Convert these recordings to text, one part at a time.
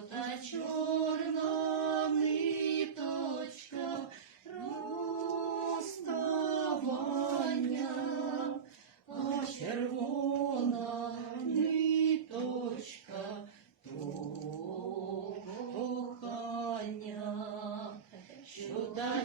Что-то чорна точка розставання, а червона точка то Что-то та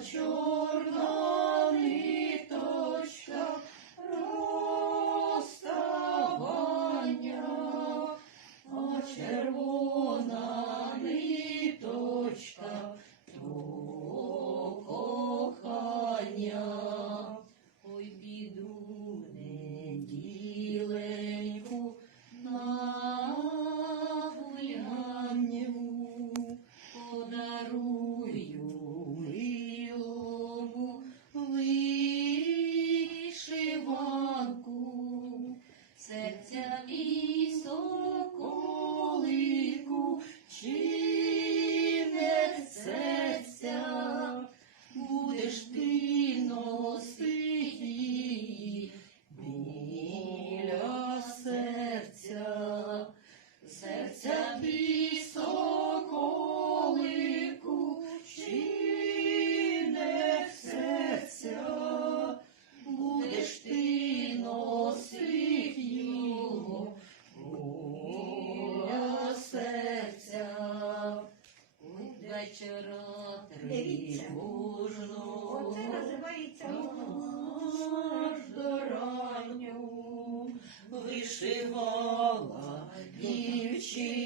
Дивіться. Оце називається доранню вишивала дівчина.